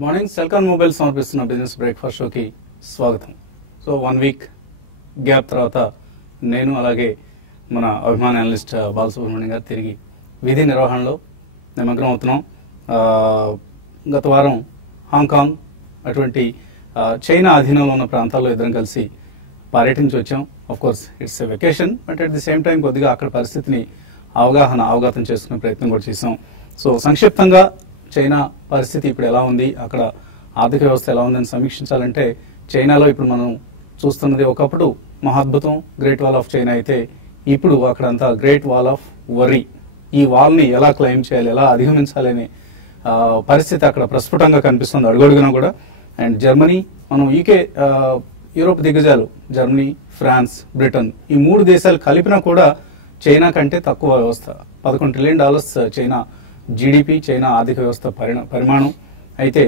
Good morning. Celkon mobile సమర్పిస్తున్న business breakfast షోకి స్వాగతం. సో 1 వీక్ గ్యాప్ తర్వాత నేను అలాగే మన అభిమాన అనలిస్ట్ బాలసుబ్రహ్మణ్యం గారు తిరిగి విధి నిర్వహణలో నిమగ్నం అవుతున్నాం. గత వారం హాంకాంగ్ అటువంటి చైనా అధీనంలో ఉన్న ప్రాంతాల్లో ఇద్దరం కలిసి పర్యటించి వచ్చాం. Of course it's a vacation, but at the same time కొద్దిగా అక్కడ పరిస్థితిని అవగాహన చేసుకునే ప్రయత్నం కూడా చేసాం. సో సంక్షిప్తంగా చైనా పరిస్థితి ఇప్పుడు ఎలా ఉంది, అక్కడ ఆర్థిక వ్యవస్థ ఎలా ఉందని సమీక్షించాలంటే చైనాలో ఇప్పుడు మనం చూస్తున్నది ఒకప్పుడు మహాద్భుతం గ్రేట్ వాల్ ఆఫ్ చైనా అయితే ఇప్పుడు అక్కడంతా గ్రేట్ వాల్ ఆఫ్ వరీ. ఈ వాల్ ని ఎలా క్లైమ్ చేయాలి, ఎలా అధిగమించాలి అనే పరిస్థితి అక్కడ ప్రస్ఫుటంగా కనిపిస్తుంది అడుగడుగునా కూడా. అండ్ జర్మనీ, మనం యూరోప్ దిగ్గజాలు జర్మనీ, ఫ్రాన్స్, బ్రిటన్ ఈ 3 దేశాలు కలిపినా కూడా చైనా కంటే తక్కువ వ్యవస్థ. $11 ట్రిలియన్ చైనా జీడిపి, చైనా ఆర్థిక వ్యవస్థ పరిమాణం. అయితే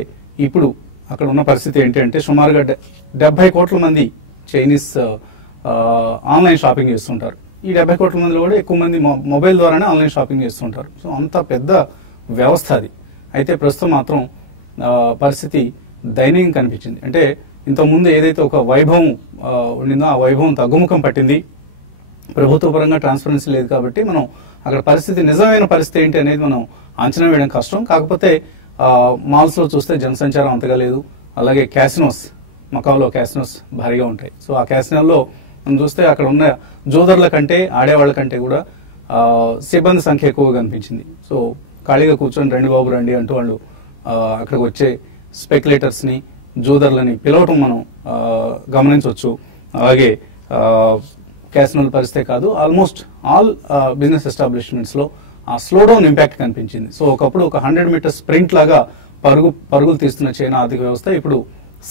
ఇప్పుడు అక్కడ ఉన్న పరిస్థితి ఏంటి అంటే సుమారుగా 70 కోట్ల మంది చైనీస్ ఆన్లైన్ షాపింగ్ చేస్తుంటారు. ఈ 70 కోట్ల మందిలో కూడా ఎక్కువ మంది మొబైల్ ద్వారానే ఆన్లైన్ షాపింగ్ చేస్తుంటారు. సో అంత పెద్ద వ్యవస్థ అది. అయితే ప్రస్తుతం మాత్రం పరిస్థితి దయనీయం కనిపించింది. అంటే ఇంతకుముందు ఏదైతే ఒక వైభవం ఉండిందో ఆ వైభవం తగ్గుముఖం పట్టింది. ప్రభుత్వ పరంగా ట్రాన్స్పరెన్సీ లేదు కాబట్టి మనం అక్కడ పరిస్థితి, నిజమైన పరిస్థితి ఏంటి అనేది మనం అంచనా వేయడం కష్టం. కాకపోతే మాల్స్ లో చూస్తే జనసంచారం అంతగా లేదు. అలాగే క్యాసినోస్, మకావులో క్యాసినోస్ భారీగా ఉంటాయి. సో ఆ క్యాసినోల్లో మనం చూస్తే అక్కడ ఉన్న జోదర్ల కంటే ఆడేవాళ్ల కంటే కూడా సిబ్బంది సంఖ్య ఎక్కువగా కనిపించింది. సో ఖాళీగా కూర్చొని రండి బాబు రండి అంటూ వాళ్ళు అక్కడికి వచ్చే స్పెక్యులేటర్స్ ని, జోదర్లని పిలవటం మనం గమనించవచ్చు. అలాగే క్యాసినోల పరిస్థితే కాదు, ఆల్మోస్ట్ ఆల్ బిజినెస్ ఎస్టాబ్లిష్మెంట్స్ లో ఆ స్లో డౌన్ ఇంపాక్ట్ కనిపించింది. సో ఒకప్పుడు ఒక 100 మీటర్ స్ప్రింట్ లాగా పరుగులు తీస్తున్న చైనా ఆర్థిక వ్యవస్థ ఇప్పుడు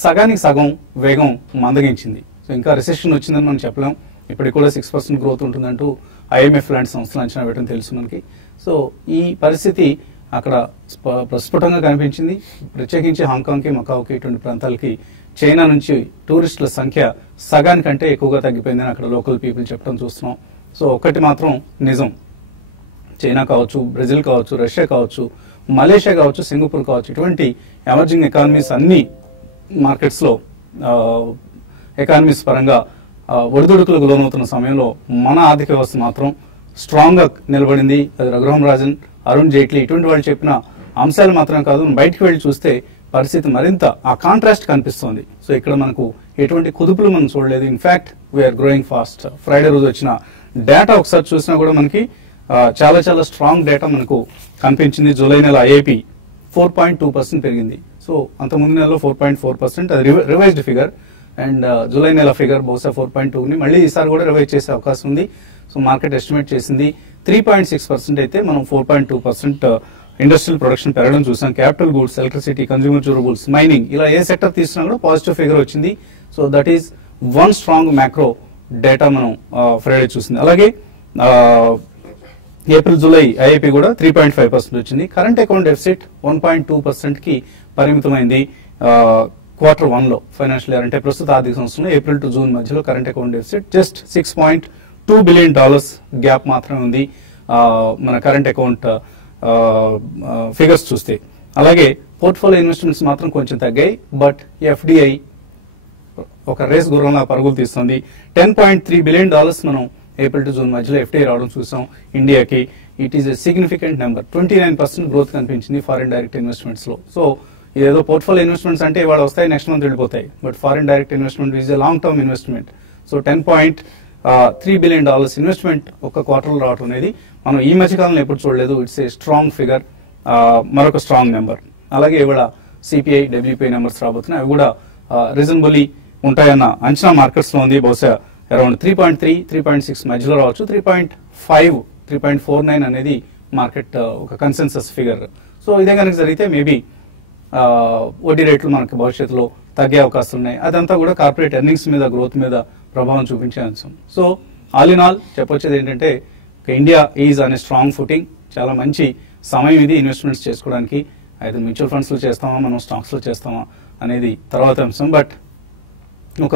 సగానికి సగం వేగం మందగించింది. సో ఇంకా రిసెషన్ వచ్చిందని మనం చెప్పలేం. ఇప్పటికి కూడా 6% గ్రోత్ ఉంటుందంటూ IMF లాంటి సంస్థలు అంచనా వేయడం తెలుసు మనకి. సో ఈ పరిస్థితి అక్కడ ప్రస్ఫుటంగా కనిపించింది. ప్రత్యేకించి హాంకాంగ్ కి, మకావుకి ఇటువంటి ప్రాంతాలకి చైనా నుంచి టూరిస్టుల సంఖ్య సగానికంటే ఎక్కువగా తగ్గిపోయిందని అక్కడ లోకల్ పీపుల్ చెప్పడం చూస్తున్నాం. సో ఒకటి మాత్రం నిజం, చైనా కావచ్చు, బ్రెజిల్ కావచ్చు, రష్యా కావచ్చు, మలేషియా కావచ్చు, సింగపూర్ కావచ్చు, ఇటువంటి ఎమర్జింగ్ ఎకానమీస్ అన్ని మార్కెట్స్ లో ఎకానమీస్ పరంగా ఒడిదుడుకులకు లోనవుతున్న సమయంలో మన ఆర్థిక వ్యవస్థ మాత్రం స్ట్రాంగ్ గా నిలబడింది. అది రఘురామ్ రాజన్, అరుణ్ జైట్లీ ఇటువంటి వాళ్ళు చెప్పిన అంశాలు మాత్రమే కాదు, బయటికి వెళ్లి చూస్తే పరిస్థితి మరింత ఆ కాంట్రాస్ట్ కనిపిస్తోంది. సో ఇక్కడ మనకు ఎటువంటి కుదుపులు మనం చూడలేదు. In fact we are growing fast. Friday రోజు వచ్చిన డేటా ఒకసారి చూసినా కూడా మనకి చాలా చాలా స్ట్రాంగ్ డేటా మనకు కనిపించింది. జూలై నెల IIP 4.2% పెరిగింది. సో అంత ముందు నెలలో 4.4%, అది రివైజ్డ్ ఫిగర్. అండ్ జూలై నెల ఫిగర్ బహుశా 4.2ని మళ్ళీ ఈసారి కూడా రివైజ్ చేసే అవకాశం ఉంది. సో మార్కెట్ ఎస్టిమేట్ చేసింది 3.6%, అయితే మనం 4.2% ఇండస్ట్రియల్ ప్రొడక్షన్ పెరగడం చూసాం. Capital goods, electricity, consumer durables, mining, ఇలా ఏ సెక్టర్ తీసుకున్నా కూడా పాజిటివ్ ఫిగర్ వచ్చింది. So that is one strong macro data మనం ఫ్రైడే చూసింది. అలాగే ఏప్రిల్, జూలై IIP కూడా 3.5% వచ్చింది. కరెంట్ అకౌంట్ డెఫిసిట్ 1.2% కి పరిమితమైంది. Q1 లో ఫైనాన్షియల్ ఇయర్ అంటే ప్రస్తుత ఆర్థిక సంవత్సరంలో ఏప్రిల్ టు జూన్ మధ్యలో current account deficit just $6.2 billion gap మాత్రమే ఉంది మన కరెంట్ అకౌంట్ ఫిగర్స్ చూస్తే. అలాగే పోర్ట్ఫోలియో ఇన్వెస్ట్మెంట్స్ మాత్రం కొంచెం తగ్గాయి. బట్ FDI ఒక రేస్ గుర్రంలా పరుగులు తీస్తుంది. $10.3 బిలియన్ మనం ఏప్రిల్ టు జూన్ మధ్యలో FDI రావడం చూసాం ఇండియాకి. It is a significant number. 29% growth కనిపించింది ఫారిన్ డైరెక్ట్ ఇన్వెస్ట్మెంట్స్ లో. సో ఇదేదో పోర్ట్ఫోలియో ఇన్వెస్ట్మెంట్స్ అంటే ఇవాళ వస్తాయి, నెక్స్ట్ మంత్ వెళ్ళిపోతాయి. But foreign direct investment is a long term investment. So $10.3 billion investment ఒక క్వార్టర్లో రావడం అనేది మనం ఈ మధ్యకాలంలో ఎప్పుడు చూడలేదు. ఇట్స్ ఏ స్ట్రాంగ్ ఫిగర్, మరొక స్ట్రాంగ్ నెంబర్. అలాగే ఇవాళ CPI, WPI నెంబర్స్ రాబోతున్నాయి. అవి కూడా రీజనబుల్లీ ఉంటాయన్న అంచనా మార్కెట్స్ లో ఉంది. బహుశా అరౌండ్ 3.3, 3.6 మధ్యలో రావచ్చు. 3.5, 3.49 అనేది మార్కెట్ ఒక కన్సెన్సస్ ఫిగర్. సో ఇదే కనుక జరిగితే మేబీ వడ్డీ రేట్లు మనకు భవిష్యత్తులో తగ్గే అవకాశాలు ఉన్నాయి. అదంతా కూడా కార్పొరేట్ ఎర్నింగ్స్ మీద, గ్రోత్ మీద ప్రభావం చూపించే అంశం. సో ఆల్ ఇన్ ఆల్ చెప్పొచ్చేది ఏంటంటే ఇండియా ఈజ్ అనే స్ట్రాంగ్ ఫుటింగ్. చాలా మంచి సమయం ఇది ఇన్వెస్ట్మెంట్స్ చేసుకోవడానికి. అయితే మ్యూచువల్ ఫండ్స్ లో చేస్తామా, మనం స్టాక్స్ లో చేస్తామా అనేది తర్వాత అంశం. బట్ ఒక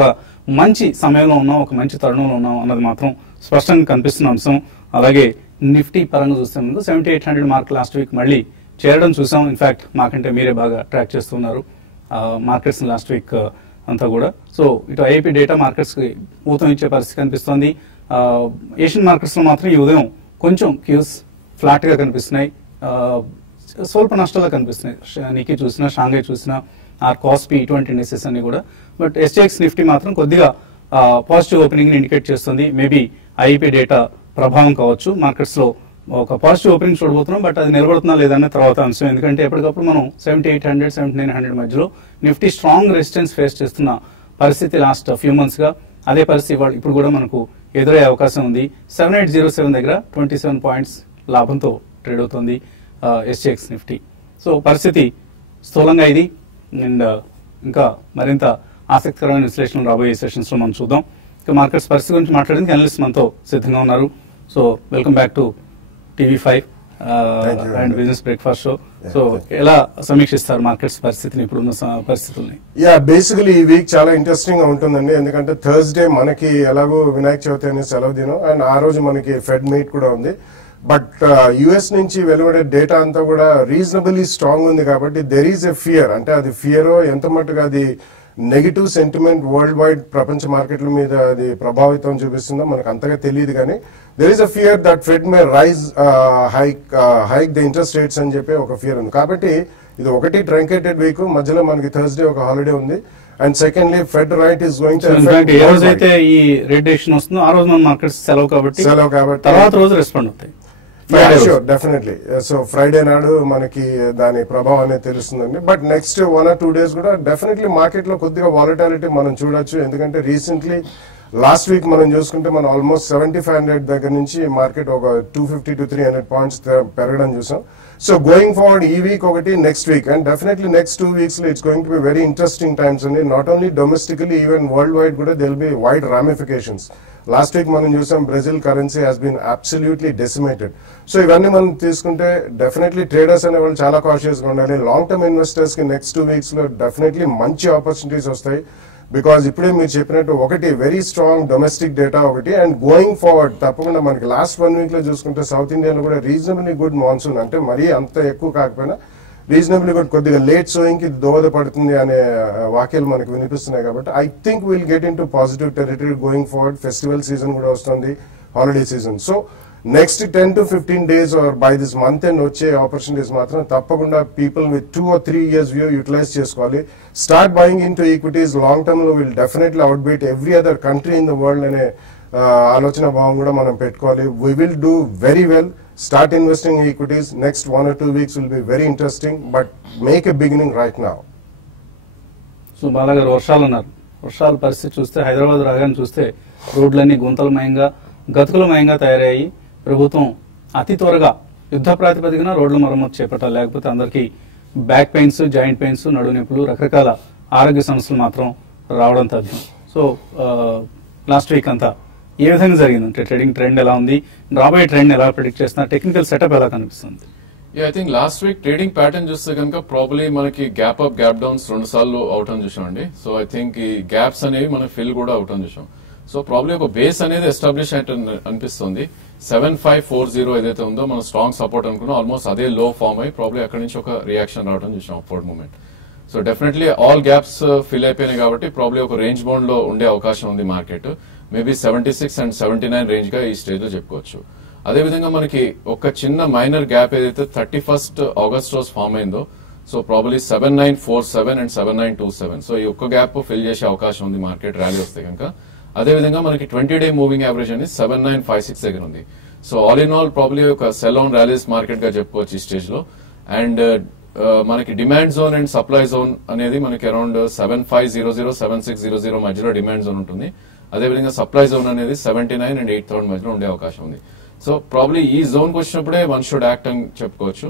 మంచి సమయంలో ఉన్నాం, ఒక మంచి తరుణంలో ఉన్నాం అన్నది మాత్రం స్పష్టంగా కనిపిస్తున్న అంశం. అలాగే నిఫ్టీ పరంగా చూస్తే 7800 మార్క్ లాస్ట్ వీక్ మళ్ళీ చేరడం చూసాం. ఇన్ఫాక్ట్ మాకంటే మీరే బాగా ట్రాక్ చేస్తున్నారు మార్కెట్స్ లాస్ట్ వీక్ అంతా కూడా. సో ఇటు ఐఐపి డేటా మార్కెట్స్ కి ఊతం ఇచ్చే పరిస్థితి కనిపిస్తోంది. ఏషియన్ మార్కెట్స్ లో మాత్రం ఈ ఉదయం కొంచెం క్యూస్ ఫ్లాట్ గా కనిపిస్తున్నాయి, స్వల్ప నష్టాలు కనిపిస్తున్నాయి. నికీ చూసినా, షాంఘై చూసినా, ఆర్ కాస్పీ ఇటువంటి ఇండెక్సెస్ అన్ని కూడా. బట్ ఎస్జీఎక్స్ నిఫ్టీ మాత్రం కొద్దిగా పాజిటివ్ ఓపెనింగ్ ని ఇండికేట్ చేస్తుంది. మేబీ ఐఐపి డేటా ప్రభావం కావచ్చు. మార్కెట్స్ లో ఒక పాజిటివ్ ఓపెనింగ్ చూడబోతున్నాం, బట్ అది నిలబడుతున్నా లేదనే తర్వాత అంశం. ఎందుకంటే ఎప్పటికప్పుడు మనం 7800, 7900 మధ్యలో నిఫ్టీ స్ట్రాంగ్ రెసిస్టెన్స్ ఫేస్ చేస్తున్న పరిస్థితి లాస్ట్ ఫ్యూ మంత్స్ గా. అదే పరిస్థితి ఇప్పుడు కూడా మనకు ఎదురయ్యే అవకాశం ఉంది. 7807 దగ్గర 27 పాయింట్స్ లాభంతో ట్రేడ్ అవుతుంది ఎస్జీఎక్స్ నిఫ్టీ. సో పరిస్థితి స్థూలంగా ఇది. అండ్ ఇంకా మరింత ఆసక్తికరమైన విశ్లేషణలు రాబోయే సెషన్స్ లో మనం చూద్దాం. ఇక మార్కెట్స్ పరిస్థితి గురించి మాట్లాడేందుకు అనలిస్ట్ మనతో సిద్ధంగా ఉన్నారు. So welcome back to TV5 and business breakfast show. So ఎలా సమీక్షిస్తారు మార్కెట్స్ పరిస్థితిని, ఇప్పుడున్న పరిస్థితుల్ని? బేసికలీ ఈ వీక్ చాలా ఇంట్రెస్టింగ్ గా ఉంటుందండి. ఎందుకంటే థర్స్డే మనకి ఎలాగో వినాయక చవితి అనే సెలవు దినం, అండ్ ఆ రోజు మనకి ఫెడ్ మీట్ కూడా ఉంది. బట్ యుఎస్ నుంచి వెలువడే డేటా అంతా కూడా రీజనబుల్లీ స్ట్రాంగ్ ఉంది. కాబట్టి దెర్ ఈజ్ ఎ ఫియర్, అంటే అది ఫియరో ఎంత మట్టుగా అది నెగిటివ్ సెంటిమెంట్ వరల్డ్ వైడ్ ప్రపంచ మార్కెట్ల మీద అది ప్రభావితం చూపిస్తుందో మనకు అంతగా తెలియదు. కానీ there is a fear that Fed may rise hike the interest rates అని చెప్పి ఒక ఫియర్ ఉంది. కాబట్టి ఇది ఒకటి ట్రంకేటెడ్ వీక్, మధ్యలో మనకి థర్స్డే ఒక హాలిడే ఉంది. And secondly Fed rate is going to ఏ రోజైతే ఈ రేట్ డెసిషన్ వస్తుందో ఆ రోజు మన మార్కెట్స్ సెలవు కాబట్టి తర్వాత రోజు రెస్పాండ్ అవుతాయి. డెఫినెట్లీ. సో ఫ్రైడే నాడు మనకి దాని ప్రభావం అనేది తెలుస్తుందండి. బట్ నెక్స్ట్ 1 or 2 days కూడా డెఫినెట్లీ మార్కెట్ లో కొద్దిగా వాలటాలిటీ మనం చూడొచ్చు. ఎందుకంటే రీసెంట్లీ లాస్ట్ వీక్ మనం చూసుకుంటే మనం ఆల్మోస్ట్ 7500 దగ్గర నుంచి మార్కెట్ ఒక 250 to 300 పాయింట్స్ పెరగడం చూసాం. సో గోయింగ్ ఫార్వర్డ్ ఈ వీక్ ఒకటి, next week, and definitely next 2 weeks లో it's going to be very interesting times అండి. Not only domestically, even worldwide కూడా there will be wide ramifications. Last week మనం చూసాం Brazil currency has been absolutely decimated. So ఇవన్నీ మనం తీసుకుంటే definitely traders అనే వాళ్ళు చాలా కాషియస్ గా ఉండాలి. లాంగ్ టర్మ్ ఇన్వెస్టర్స్ కి నెక్స్ట్ 2 weeks లో డెఫినెట్లీ మంచి ఆపర్చునిటీస్ వస్తాయి. బికాజ్ ఇప్పుడే మీరు చెప్పినట్టు ఒకటి వెరీ స్ట్రాంగ్ డొమెస్టిక్ డేటా ఒకటి, అండ్ గోయింగ్ ఫార్వర్డ్ తప్పకుండా మనకి లాస్ట్ 1 week లో చూసుకుంటే సౌత్ ఇండియాలో కూడా రీజనబుల్లీ గుడ్ మాన్సూన్, అంటే మరీ అంత ఎక్కువ కాకపోయినా రీజనబుల్లీ గుడ్, కొద్దిగా లేట్ సోయింగ్ కి దోహదపడుతుంది అనే వాక్యాలు మనకు వినిపిస్తున్నాయి. కాబట్టి I think will get into positive territory going forward. Festival season కూడా వస్తుంది, holiday season. So next 10 to 15 days or by this month and వచ్చే ఆపర్చునిటీస్ మాత్రం తప్పకుండా people with 2 or 3 years view utilize చేసుకోవాలి. Start buying into equities. Long term లో will definitely out beat every other country in the world అనే ఆలోచన భావం కూడా మనం పెట్టుకోవాలి. We will do very well. Start investing in equities. Next 1 or 2 weeks will be very interesting, but make a beginning right now. So బాలాగారు, వర్షాలు ఉన్నారు. వర్షాల పరిస్థితి చూస్తే హైదరాబాద్ రాగానే చూస్తే రోడ్లన్నీ గుంతలమయంగా, గతుకులమయంగా తయారయ్యాయి. ప్రభుత్వం అతి త్వరగా యుద్ధ ప్రాతిపదికన రోడ్ల మరమ్మతు చేపట్టాలి, లేకపోతే అందరికీ బ్యాక్ పెయిన్స్, జాయింట్ పెయిన్స్, నడుము నొప్పులు, రకరకాల ఆరోగ్య సమస్యలు మాత్రం రావడం తథ్యం. సో లాస్ట్ వీక్ అంతా ఏ విధంగా జరిగిందంటే ట్రేడింగ్ ట్రెండ్ ఎలా ఉంది, రాబోయే ట్రెండ్ ఎలా ప్రిడిక్ట్ చేస్తున్నారు, టెక్నికల్ సెటప్ ఎలా కనిపిస్తుంది? I think last week trading pattern చూస్తే కనుక ప్రాబ్లీ మనకి గ్యాప్ అప్, గ్యాప్ డౌన్స్ 2 సార్లు అవుట్ అని చూసామండి. సో ఐ థింక్ ఈ గ్యాప్స్ అనేవి మనం ఫిల్ కూడా అవుట్ అని చూసాం. సో ప్రాబ్లీ ఒక బేస్ అనేది ఎస్టాబ్లిష్ అనిపిస్తుంది. 7540 ఏదైతే ఉందో మనం స్ట్రాంగ్ సపోర్ట్ అనుకున్నాం, ఆల్మోస్ట్ అదే లో ఫామ్ అయ్యి ప్రాబ్లీ అక్కడ నుంచి ఒక రియాక్షన్ రావడం చూసాం, upward movement. So definitely all gaps fill అయిపోయినాయి కాబట్టి ప్రాబ్లీ ఒక రేంజ్ బౌండ్ లో ఉండే అవకాశం ఉంది మార్కెట్. మేబీ 76 and 79 రేంజ్ గా ఈ స్టేజ్ లో చెప్పుకోవచ్చు. అదేవిధంగా మనకి ఒక చిన్న మైనర్ గ్యాప్ ఏదైతే 31st August రోజు ఫామ్ అయిందో, సో ప్రాబ్లీ 7947 and 7927. సో ఈ ఒక్క గ్యాప్ ఫిల్ చేసే అవకాశం ఉంది మార్కెట్ ర్యాలీ వస్తే కనుక. అదేవిధంగా మనకి 20-day మూవింగ్ యావరేజ్ అనేది 7956 దగ్గర ఉంది. So all in all probably ఒక సెల్ ఆన్ ర్యాలీస్ మార్కెట్ గా చెప్పుకోవచ్చు ఈ స్టేజ్ లో. అండ్ మనకి demand zone and supply zone అనేది మనకి అరౌండ్ 7500, 7600 మధ్యలో డిమాండ్ జోన్ ఉంటుంది. అదేవిధంగా సప్లై జోన్ అనేది 79 and 8000 మధ్యలో ఉండే అవకాశం ఉంది. సో ప్రాబ్లీ ఈ జోన్ కి వచ్చినప్పుడే వన్ షుడ్ యాక్ట్ అని చెప్పుకోవచ్చు.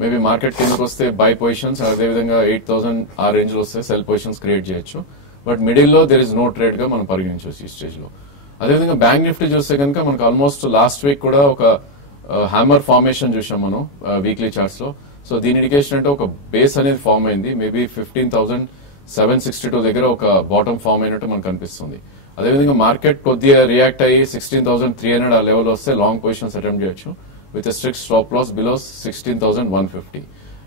మేబీ మార్కెట్ కిందకి వస్తే బై పొజిషన్స్, అదేవిధంగా 8000 ఆ రేంజ్ లో వస్తే సెల్ పొజిషన్స్ క్రియేట్ చేయొచ్చు. బట్ మిడిల్ లో దెర్ ఇస్ నో ట్రేడ్ గా మనం పరిగణించవచ్చు ఈ స్టేజ్ లో. అదేవిధంగా బ్యాంక్ నిఫ్టీ చూస్తే కనుక మనకు ఆల్మోస్ట్ లాస్ట్ వీక్ కూడా ఒక హ్యామర్ ఫార్మేషన్ చూసాం మనం వీక్లీ చార్ట్స్ లో. సో దీని ఇండికేషన్ అంటే ఒక బేస్ అనేది ఫామ్ అయింది. మేబీ 15,762 దగ్గర ఒక బాటమ్ ఫామ్ అయినట్టు మనకు కనిపిస్తుంది. అదేవిధంగా మార్కెట్ కొద్దిగా రియాక్ట్ అయ్యి 16,300 ఆ లెవెల్ వస్తే లాంగ్ పొజిషన్స్ అటెంప్ట్ చేయొచ్చు with strict stop loss below 16,150.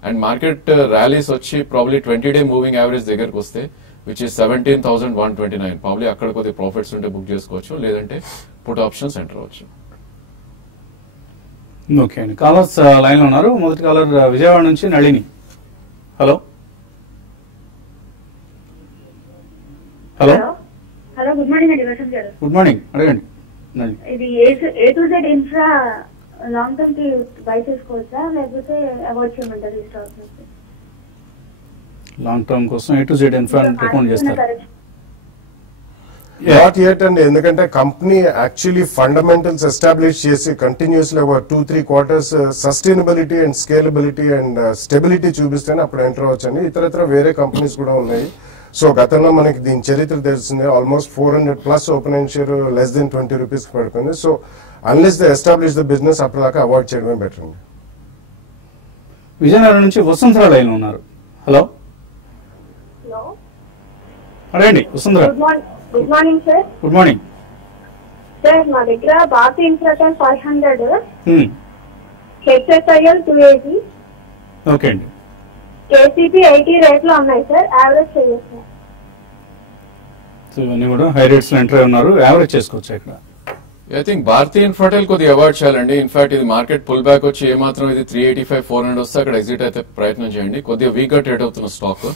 And market rallies వచ్చి ప్రాబ్లీ 20-day మూవింగ్ యావరేజ్ దగ్గరకు వస్తే విచ్ ఇస్ 17,129. ప్రాబ్లీ అక్కడ కొద్ది ప్రాఫిట్స్ ఉంటే బుక్ చేసుకోవచ్చు, లేదంటే పుట్ ఆప్షన్స్ ఎంటర్ అవ్వచ్చు. ఓకే అండి, కాలర్స్ లైన్ లో ఉన్నారు. మొదటి కాలర్ విజయవాడ నుంచి Nalini. Hello hello hello, good morning అండి వసంత్ గారు. గుడ్ మార్నింగ్, అడగండి నళిని. ఇది A to Z infra long term కి బై చేసుకోవచ్చా లేకపోతే అవాయిడ్ చేయమంటారు ఈ స్టాక్ నుంచి? లాంగ్ టర్మ్ కోసం A to Z infra recommend చేస్తారు. నాట్ యెట్ అండి, ఎందుకంటే కంపెనీ యాక్చువల్లీ ఫండమెంటల్స్ ఎస్టాబ్లిష్ చేసి కంటిన్యూస్లీ ఒక 2-3 quarters sustainability and scalability and stability చూపిస్తేనే అప్పుడు ఎంటర్ అవ్వచ్చండి. ఇతరత్ర వేరే కంపెనీస్ కూడా ఉన్నాయి. సో గతంలో మనకి దీని చరిత్ర తెలిసిందే, almost 400+ open share less than 20 rupees పడుతుంది. So unless they establish the business అప్పటిదాకా అవాయిడ్ చేయడమే బెటర్ అండి. విజయనగరం నుంచి వసుంధర లైన్ ఉన్నారు. హలో హలో, అడగండి Vasundhara. Good morning sir. Good morning sir, మా దగ్గర భారతీ ఇన్ఫ్రాటెల్ 500, HSIL 280, ఓకే అండి. KCP 80 రేట్ లో ఉన్నాయి సార్. యావరేజ్ చేయొచ్చు. సో ఇవన్నీ కూడా హై రేట్స్ లో ఎంటర్ ఉన్నారు, యావరేజ్ చేసుకోవచ్చు ఇక్కడ. ఐ థింక్ భారతీయ ఇన్ఫ్రాటెల్ కొద్దిగా అవాయిడ్ చేయాలండి. ఇన్ఫాక్ట్ ఇది మార్కెట్ పుల్ బ్యాక్ వచ్చి ఏమాత్రం ఇది 385-400 వస్తే అక్కడ ఎగ్జిట్ అయితే ప్రయత్నం చేయండి. కొద్దిగా వీక్ గా ట్రేడ్ అవుతున్న స్టాక్,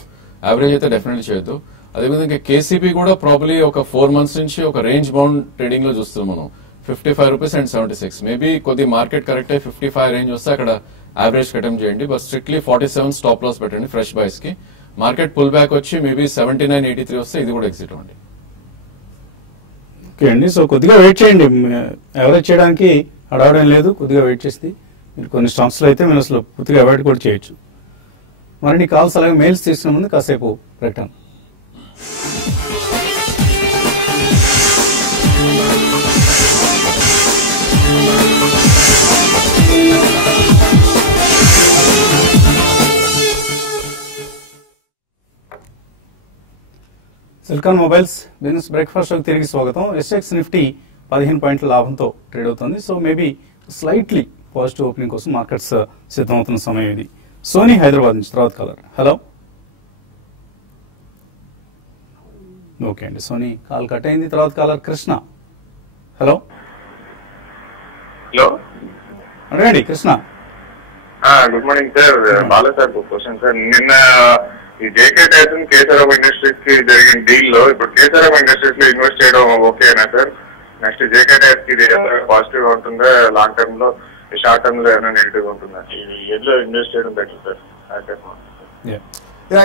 యావరేజ్ అయితే డెఫినెట్లీ చేయొద్దు. అదేవిధంగా కేసీపీ కూడా ప్రాబ్లీ ఒక 4 months నుంచి ఒక రేంజ్ బౌండ్ ట్రేడింగ్ లో చూస్తున్నాం మనం. 55 rupees and 76. మేబీ కొద్ది మార్కెట్ కరెక్ట్ అయ్యి 55 రేంజ్ వస్తే అక్కడ యావరేజ్ అటెంప్ట్ చేయండి. బట్ స్ట్రిక్ట్లీ 47 స్టాప్ లాస్ పెట్టండి ఫ్రెష్ బైస్ కి. మార్కెట్ పుల్ బ్యాక్ వచ్చి మేబీ 79-83 వస్తే ఇది కూడా ఎగ్జిట్ అవ్వండి. ఓకే అండి, సో కొద్దిగా వెయిట్ చేయండి. యావరేజ్ చేయడానికి అడవడం లేదు, కొద్దిగా వెయిట్ చేసి మీరు కొన్ని స్టాక్స్ లో అయితే మీరు అసలు పూర్తిగా అవాయిడ్ కూడా చేయొచ్చు. మరిన్ని కాల్స్ అలాగే మెయిల్స్ తీసుకునే ముందు కాసేపు ప్రకటన. సిలికాన్ మొబైల్స్ బిజినెస్ బ్రేక్ఫాస్ట్ షోకి తిరిగి స్వాగతం. SX నిఫ్టీ 15 పాయింట్ల లాభంతో ట్రేడ్ అవుతుంది. So maybe slightly positive opening కోసం మార్కెట్స్ సిద్ధమవుతున్న సమయం ఇది. సోనీ హైదరాబాద్ నుంచి తర్వాత కాలర్. హలో, ఓకే అండి, సోనీ కాల్ కట్ అయింది. తర్వాత కాలర్ కృష్ణ. హలో హలో, అడగండి Krishna. Good morning sir. Bala sir, question sir. నిన్న ఈ జేకే టైసన్ కేసరామ్ ఇండస్ట్రీస్ కి జరిగిన డీల్ లో ఇప్పుడు కేసరామ్ ఇండస్ట్రీస్ లో ఇన్వెస్ట్ చేయడం ఓకేనా సార్? నెక్స్ట్ జేకే టైర్స్ కి ఇది పాజిటివ్ గా ఉంటుందా లాంగ్ టర్మ్ లో, షార్ట్ టర్మ్ లో ఏమైనా నెగిటివ్ గా ఉంటుందా? ఎందులో ఇన్వెస్ట్ చేయడం better sir?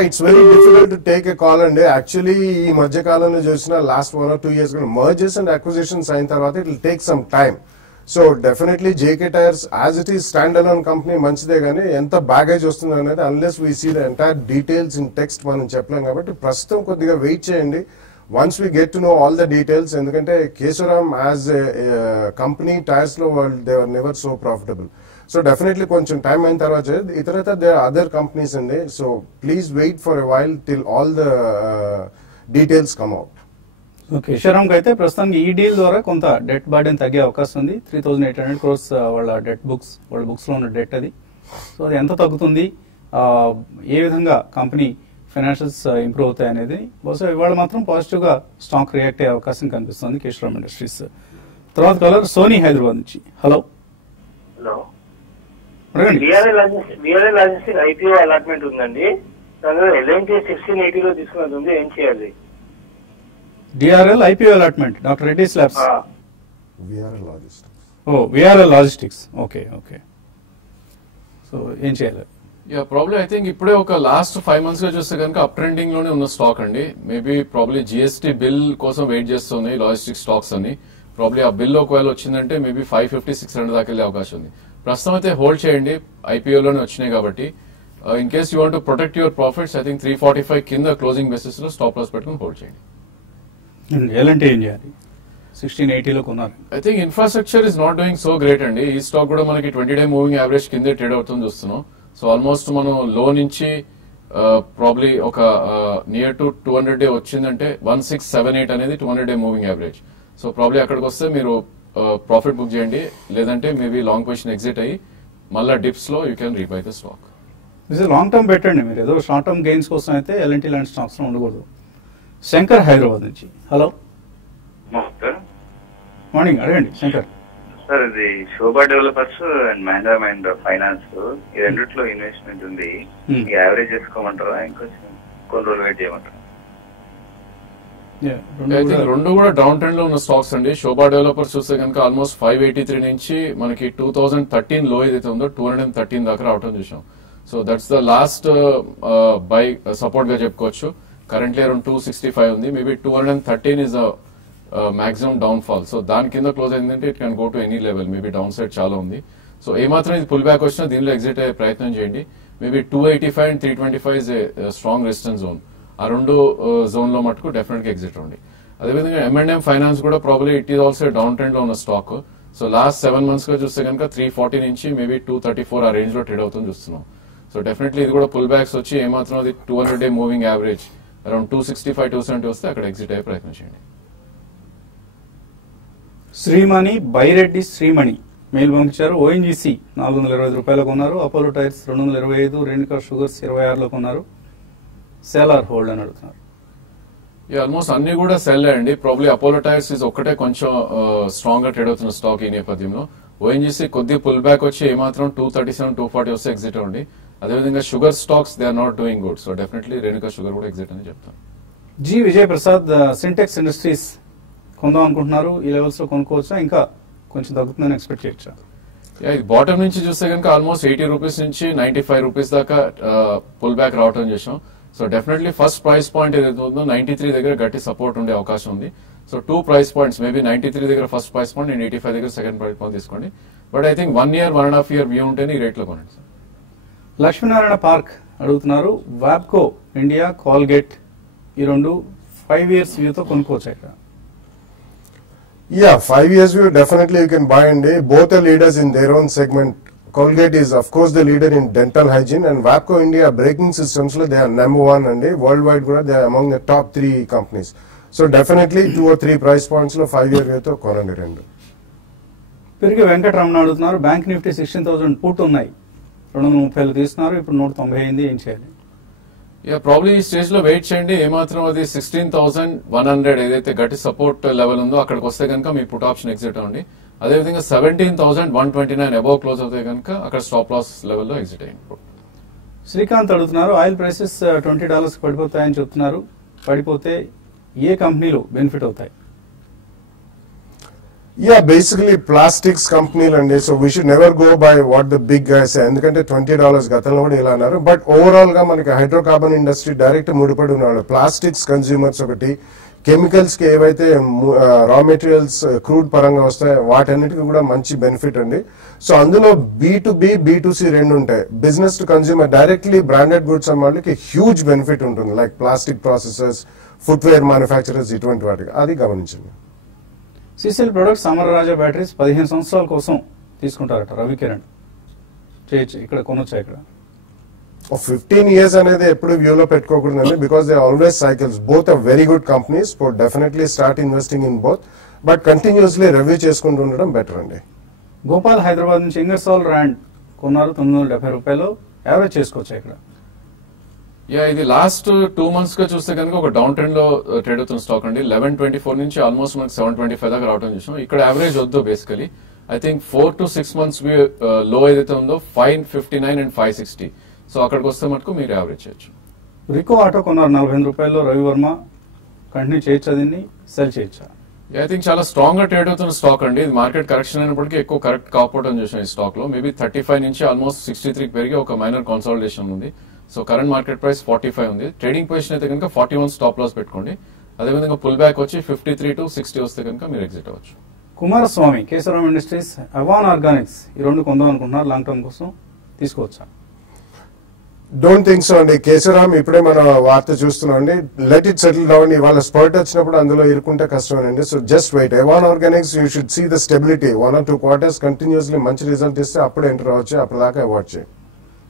It's very difficult to take a call అండి. యాక్చువల్లీ ఈ మధ్య కాలంలో చూసిన last 1 or 2 years mergers and acquisitions అయిన తర్వాత it will take some time. So definitely JK Tyres as it is stand alone company మంచిదే, కానీ ఎంత బ్యాగేజ్ వస్తుంది అనేది unless we see the entire details in text మనం చెప్పలేం. కాబట్టి ప్రస్తుతం కొద్దిగా వెయిట్ చేయండి once we get to know all the details. ఎందుకంటే కేశవరామ్ యాజ్ కంపెనీ టైర్స్ లో వాళ్ళు they are never so profitable. So definitely కొంచెం టైం అయిన తర్వాత ఇతరత దే ఆర్ అదర్ కంపెనీస్ అండి. So please wait for a while till all the details come out. కేశవరామ్కి అయితే ప్రస్తుతానికి ఈ డీల్ ద్వారా కొంత డెట్ బర్డెన్ తగ్గే అవకాశం ఉంది. 3,800 crores వాళ్ళ డెట్ వాళ్ళ బుక్స్ లో ఉన్న డెట్ అది. సో అది ఎంత తగ్గుతుంది, ఏ విధంగా కంపెనీ ఫైనాన్షియల్స్ ఇంప్రూవ్ అవుతాయి అనేది బహుశా ఇవాళ మాత్రం పాజిటివ్ గా స్టాక్ రియాక్ట్ అయ్యే అవకాశం కనిపిస్తుంది కేశవరామ్ ఇండస్ట్రీస్. తర్వాత కలర్ సోనీ హైదరాబాద్ నుంచి. హలో హలో, అడగండి. విఆర్ఎల్ లాజిస్టిక్ IPO అలాట్మెంట్ ఉందండి. LNT 1680 తీసుకున్నది ఉంది, ఏం చేయాలి? DRL IPO allotment Doctor Reddy's Labs. VRL Logistics. Okay okay, so ఏం చేయాలి? ప్రాబ్లీ ఐ థింక్ ఇప్పుడే ఒక లాస్ట్ 5 months గా చూస్తే కనుక అప్ ట్రెండింగ్ లోనే ఉన్న స్టాక్ అండి. మేబీ ప్రాబ్లీ GST బిల్ కోసం వెయిట్ చేస్తున్నాయి లాజిస్టిక్ స్టాక్స్ అని. ప్రాబ్లీ ఆ బిల్ ఒకవేళ వచ్చిందంటే మేబీ 550-600 దాకా వెళ్ళే అవకాశం ఉంది. ప్రస్తుతం అయితే హోల్డ్ చేయండి, IPO లోనే వచ్చినాయి కాబట్టి. In case you want to protect your profits I think 345 కింద క్లోజింగ్ బేసిస్ లో స్టాప్ లాస్ పెట్టుకుని హోల్డ్ చేయండి. ఎలాంటి ఏం చేయాలి? 1680లో కొన్నారు. I think infrastructure is not doing so great అండి. ఈ స్టాక్ కూడా మనకి 20-day మూవింగ్ యావరేజ్ కిందే ట్రేడ్ అవుతుంది చూస్తున్నాం. సో ఆల్మోస్ట్ మనం లో నుంచి ప్రాబ్లీ ఒక నియర్ టు 200-day వచ్చిందంటే 1678 అనేది 200-day moving average. So probably అక్కడికి వస్తే మీరు ప్రాఫిట్ బుక్ చేయండి, లేదంటే మేబీ లాంగ్ పొజిషన్ ఎగ్జిట్ అయ్యి మళ్ళా డిప్స్ లో యూ కెన్ రీబై ద స్టాక్. ఇది లాంగ్ టర్మ్ పెట్టండి మీరు, ఏదో షార్ట్ టర్మ్ గెయిన్స్ కోసం అయితే ఎల్ఎన్టీ లాంటి స్టాక్స్ లో ఉండకూడదు. శంకర్ హైదరాబాద్ నుంచి. హలో మార్నింగ్, అడగండి శంకర్. సార్ ఇది శోభా డెవలపర్స్ అండ్ మహీంద్రా ఫైనాన్స్ ఈ రెండిట్లో ఇన్వెస్ట్మెంట్ ఉంది. యావరేజ్ చేసుకోమంటారా ఇంకొంచెం కొన్ని రోజులు వెయిట్ చేయమంటారా? రెండు కూడా డౌన్ ట్రెండ్ లో ఉన్న స్టాక్స్ అండి. శోభా డెవలపర్స్ చూస్తే కనుక ఆల్మోస్ట్ 583 నుంచి మనకి 2013 లో ఏదైతే ఉందో 213 దాకా రావటం చూసాం. So that's the last by support గా చెప్పుకోవచ్చు. కరెంట్లీ అరౌండ్ 265 ఉంది. Maybe 213 is maximum down fall. So దాని కింద క్లోజ్ అయిందంటే it can go to any level. Maybe down side చాలా ఉంది. సో ఏమాత్రం ఇది పుల్ బ్యాక్ వచ్చినా దీనిలో ఎగ్జిట్ అయ్యే ప్రయత్నం చేయండి. Maybe 285 and 325 is a strong resistance zone. ఆ రెండు జోన్ లో మటుకు డెఫినెట్ గా ఎగ్జిట్ అవ్వండి. అదేవిధంగా M&M ఫైనాన్స్ కూడా probably it is also down trend లో ఉన్న స్టాక్. సో లాస్ట్ 7 months గా చూస్తే కనుక 340 నుంచి మేబీ 234 ఆ రేంజ్ లో ట్రేడ్ అవుతుంది చూస్తున్నాం. సో డెఫినెట్లీ ఇది కూడా పుల్ బ్యాక్స్ వచ్చి ఏమాత్రం అది 200-day మూవింగ్ యావరేజ్ అరౌండ్ 265-270 వస్తే అక్కడ ఎగ్జిట్ అయ్యే ప్రయత్నం చేయండి. శ్రీమణి బైరెడ్డి శ్రీమణి మెయిల్ పంపించారు. ONGC 420 రూపాయలకు ఉన్నారు. అపోలో టైర్స్ 225, రేణుకా షుగర్స్ 26లో కొన్నారు. సెలార్ హోల్డ్ అని అడుగుతున్నారు. ఆల్మోస్ట్ అన్ని కూడా సెల్ అండి. ప్రాబ్లీ అపోలో టైర్స్ ఇస్ ఒక్కటే కొంచెం స్ట్రాంగ్ గా ట్రేడ్ అవుతున్న స్టాక్ ఈ నేపథ్యంలో. ONGC కొద్దిగా పుల్ బ్యాక్ వచ్చి ఏమాత్రం 237-240 వస్తే ఎగ్జిట్ అవ్వండి. అదేవిధంగా sugar stocks they are not doing good. So definitely Renuka Sugar కూడా ఎగ్జిట్ అని చెప్తాను. జి విజయ్ ప్రసాద్ సింటెక్స్ ఇండస్ట్రీస్ కొందాం అనుకుంటున్నారు. ఈ లెవెల్స్ లో కొనుక్కోవచ్చా, ఇంకా కొంచెం తగ్గుతుందని ఎక్స్పెక్ట్ చేయొచ్చా? ఇది బాటమ్ నుంచి చూస్తే కనుక ఆల్మోస్ట్ 80 రూపీస్ నుంచి 95 రూపీస్ దాకా పుల్ బ్యాక్ రావటం చేసాం. So definitely first price point ఏదైతే ఉందో 93 దగ్గర గట్టి సపోర్ట్ ఉండే అవకాశం ఉంది. సో 2 ప్రైస్ పాయింట్స్, మేబీ 93 దగ్గర ఫస్ట్ ప్రైస్ పాయింట్ అండ్ 85 దగ్గర సెకండ్ ప్రైస్ పాయింట్ తీసుకోండి. But I think 1 year 1.5 year view ఉంటేనే ఈ రేట్ లో కొనండి. లక్ష్మీనారాయణ పార్క్ అడుగుతున్నారు. వాబ్కో ఇండియా, కాల్గేట్ ఈ రెండు 5 years వ్యూతో కొనుక్కోవచ్చు ఇక్కడ. Yeah, 5 years view definitely you can buy and both are leaders in their own segment. Colgate is of course the leader in dental hygiene and Wabco India braking systems lo they are number 1 and worldwide kuda they are among the top 3 companies. So definitely 2 or 3 price points lo 5 year view tho konandi rendu. పెరిగి వెంకటరమణ అడుగుతున్నారు. Bank Nifty 16,000 put ఉన్నాయి, 230 తీసుకున్నారు, ఇప్పుడు 190 అయింది, ఏం చేయాలి? Probably ఈ stage లో వెయిట్ చేయండి. ఏమాత్రం అది 16,100 ఏదైతే గట్టి సపోర్ట్ లెవెల్ ఉందో అక్కడికి వస్తే కనుక మీ పుట్ ఆప్షన్ ఎగ్జిట్ అవ్వండి. అదేవిధంగా 17,129 అబౌవ్ క్లోజ్ అవుతాయి కనుక అక్కడ స్టాప్ లాస్ లెవెల్లో ఎగ్జిట్ అయ్యింది. శ్రీకాంత్ అడుగుతున్నారు. ఆయిల్ ప్రైసెస్ $20 పడిపోతాయని చెప్తున్నారు. పడిపోతే ఏ కంపెనీలు బెనిఫిట్ అవుతాయి? Yeah, basically plastics company and so we should never go by what the big guys say. ఎందుకంటే $20 గతంలో కూడా ఇలా అన్నారు. బట్ ఓవరాల్ గా మనకి హైడ్రోకార్బన్ ఇండస్ట్రీ డైరెక్ట్ ముడిపడి ఉన్నాడు. ప్లాస్టిక్స్ కన్స్యూమర్స్ ఒకటి, కెమికల్స్ కి ఏవైతే రా మెటీరియల్స్ క్రూడ్ పరంగా వస్తాయో వాటన్నిటికీ కూడా మంచి బెనిఫిట్ అండి. సో అందులో B2B, B2C రెండు ఉంటాయి. Business to consumer directly branded goods అమ్మే వాళ్ళకి హ్యూజ్ బెనిఫిట్ ఉంటుంది, like plastic processors, footwear manufacturers, ఇటువంటి వాటికి. అది గమనించండి. సిసిఎల్ ప్రొడక్ట్స్ అమరరాజా బ్యాటరీస్ 15 సంవత్సరాల కోసం తీసుకుంటారట రవికిరణ్. చేయొచ్చు ఇక్కడ, కొనొచ్చా ఇక్కడ? 15 years అనేది ఎప్పుడు వ్యూలో పెట్టుకోకూడదండి, because they always cycles. Both are very good companies. For definitely start investing in both, but continuously review చేసుకుంటూ ఉండడం బెటర్ అండి. గోపాల్ హైదరాబాద్ నుంచి ఇంగర్సాల్ ర్యాండ్ కొన్నారు, 970 రూపాయలు. యావరేజ్ చేసుకోవచ్చా ఇక్కడ? ఇది లాస్ట్ 2 months గా చూస్తే కనుక ఒక డౌన్ ట్రెండ్ లో ట్రేడ్ అవుతున్న స్టాక్ అండి. 1124 నుంచి ఆల్మోస్ట్ మనకి 725 దాకా రావడం చూసాం. ఇక్కడ యావరేజ్ వద్దు basically. I think 4 to 6 months లో ఏదైతే ఉందో 559 and 560. సో అక్కడికి వస్తే మటుకు మీరు యావరేజ్ చేయొచ్చు. రికో ఆటో కొన్నారు 45 రూపాయల్లో. రవివర్మ కంటిన్యూ చేయొచ్చా, దీన్ని సెల్ చేయొచ్చా? ఐ థింక్ చాలా స్ట్రాంగ్ గా ట్రేడ్ అవుతున్న స్టాక్ అండి. ఇది మార్కెట్ కరెక్షన్ అయినప్పటికీ ఎక్కువ కరెక్ట్ కాకపోవడం చూసాం ఈ స్టాక్ లో. మేబీ 35 నుంచి ఆల్మోస్ట్ 63 పెరిగి ఒక మైనర్ కన్సాలిడేషన్ ఉంది. సో కరెంట్ మార్కెట్ ప్రైస్ 45 ఉంది. ట్రేడింగ్ పొజిషన్ అయితే కనుక 41 స్టాప్ లాస్ పెట్టుకోండి. అదేవిధంగా పుల్ బ్యాక్ వచ్చి 53 to 60 వస్తే కనుక మీరు ఎగ్జిట్ అవ్వచ్చు. కుమారస్వామి కేశవరామ్ ఇండస్ట్రీస్, అవాన్ ఆర్గానిక్స్ ఈ రెండు కొందాం అనుకుంటున్నారు. లాంగ్ టర్మ్ కోసం తీసుకోవచ్చా? డోంట్ థింక్ సో అండి. కేశవరామ్ ఇప్పుడే మన వార్త చూస్తున్నాం అండి. Let it settle down. ఇవాళ స్పర్ట్ వచ్చినప్పుడు అందులో ఇరుకుంటే కష్టమేనండి. So just wait. Avon Organics you should see the stability. 1 or 2 quarters continuously మంచి రిజల్ట్ ఇస్తే అప్పుడే ఎంటర్ అవ్వచ్చు. అప్పటిదాకా అవాయిడ్ చేయండి.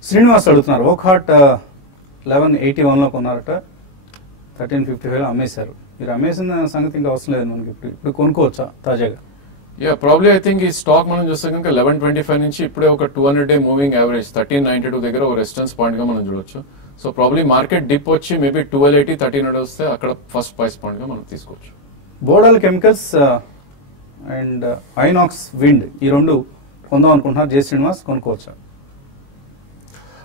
శ్రీనివాస్ అడుగుతున్నారు. ఓక్హాట్ 1181లో కొన్నారట, 1355 అమ్మేశారు. మీరు అమ్మేసిన సంగతి ఇంకా అవసరం లేదు మనకి. ఇప్పుడు కొనుక్కోవచ్చా తాజాగా? ప్రాబ్లీ ఐ థింక్ ఈ స్టాక్ మనం చూస్తే కనుక 1125 నుంచి ఇప్పుడే ఒక 200-డే మూవింగ్ యావరేజ్ 1392 దగ్గర ఒక రెసిస్టెన్స్ పాయింట్ గా మనం చూడొచ్చు. సో ప్రాబ్లీ మార్కెట్ డిప్ వచ్చి మేబీ 1280 1300 వస్తే అక్కడ ఫస్ట్ ప్రైస్ పాయింట్ గా మనం తీసుకోవచ్చు. బోడాల్ కెమికల్స్ అండ్ ఐనాక్స్ విండ్ ఈ రెండు కొందాం అనుకుంటున్నారు. జే శ్రీనివాస్ కొనుక్కోవచ్చా?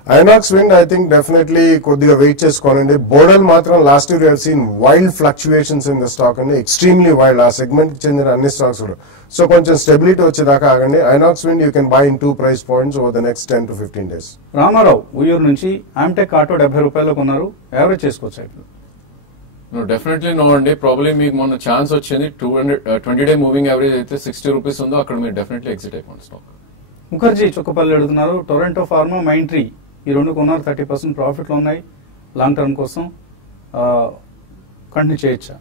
Inox Wind I think definitely కొద్దిగా వెయిట్ చేసుకోవాలండి. బోడల్ మాత్రం last year have seen wild fluctuations in the stock అండి, ఎక్స్ట్రీమ్లీ వైల్డ్. ఆ సెగ్మెంట్ కి చెందిన అన్ని స్టాక్స్ కూడా. సో కొంచెం స్టెబిలిటీ వచ్చేదాకా ఆగండి. Inox Wind you can buy in 2 price points over the next 10 to 15 days. Ramarao Uyyuru నుంచి ఆమ్టెక్ ఆటో 70 రూపాయలు కొన్నారు, యావరేజ్ చేసుకోవచ్చా ఇప్పుడు? డెఫినెట్లీ నో అండి. ప్రాబ్లీ మీకు మొన్న ఛాన్స్ వచ్చింది 20-day మూవింగ్ యావరేజ్ అయితే 60 రూపీస్ ఉందో అక్కడ మీరు డెఫినెట్లీ ఎగ్జిట్ అయిపోండి స్టాక్. ముఖర్జీ చుక్కపల్లి అడుగుతున్నారు, టొరంటో ఫార్మా, మైండ్ ట్రీ ఈ రెండు కొన్నారు, 30% ప్రాఫిట్ లో ఉన్నాయి. లాంగ్ టర్మ్ కోసం కంటిన్యూ చేయొచ్చా?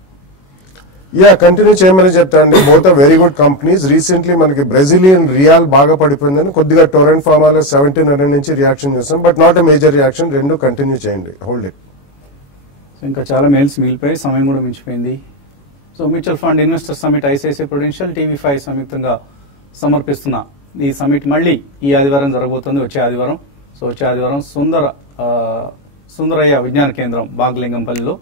కంటిన్యూ చేయమని చెప్తాండి. Both are very good companies. Recently మనకి బ్రెజిలియన్ రియాల్ బాగా పడిపోయిందని కొద్దిగా టొరెంట్ ఫార్మాలో 1700 నుంచి రియాక్షన్ చేస్తాం, but not a major reaction. రెండు కంటిన్యూ చేయండి, హోల్డ్ ఇట్. ఇంకా చాలా మెయిల్స్ మిగిలిపోయి, సమయం కూడా మించిపోయింది. సో mutual fund investor summit ICICI Prudential, TV5 సంయుక్తంగా సమర్పిస్తున్న ఈ సమిట్ మళ్ళీ ఈ ఆదివారం జరగబోతుంది, వచ్చే ఆదివారం. సో వచ్చే ఆదివారం సుందరయ్య విజ్ఞాన కేంద్రం బాగ్లింగంపల్లిలో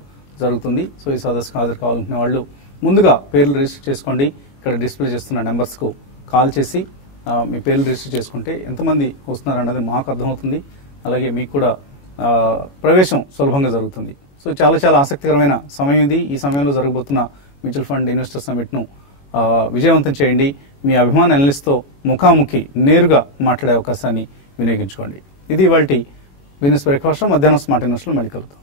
జరుగుతుంది. సో ఈ సదస్సుకు హాజరు కావాలనుకునే వాళ్ళు ముందుగా పేర్లు రిజిస్టర్ చేసుకోండి. ఇక్కడ డిస్ప్లే చేస్తున్న నెంబర్స్ కు కాల్ చేసి మీ పేర్లు రిజిస్టర్ చేసుకుంటే ఎంతమంది వస్తున్నారన్నది మాకు అర్థమవుతుంది. అలాగే మీకు కూడా ప్రవేశం సులభంగా జరుగుతుంది. సో చాలా చాలా ఆసక్తికరమైన సమయం ఇది. ఈ సమయంలో జరగబోతున్న మ్యూచువల్ ఫండ్ ఇన్వెస్టర్ సమిట్ ను విజయవంతం చేయండి. మీ అభిమాన అనలిస్ట్ తో ముఖాముఖి నేరుగా మాట్లాడే అవకాశాన్ని వినియోగించుకోండి. ఇది ఇవాల్టి బిజినెస్ బ్రేక్ఫాస్ట్. మధ్యాహ్నం స్మార్ట్ ఇన్వెస్ట్ లో మళ్ళీ కలుద్దాం.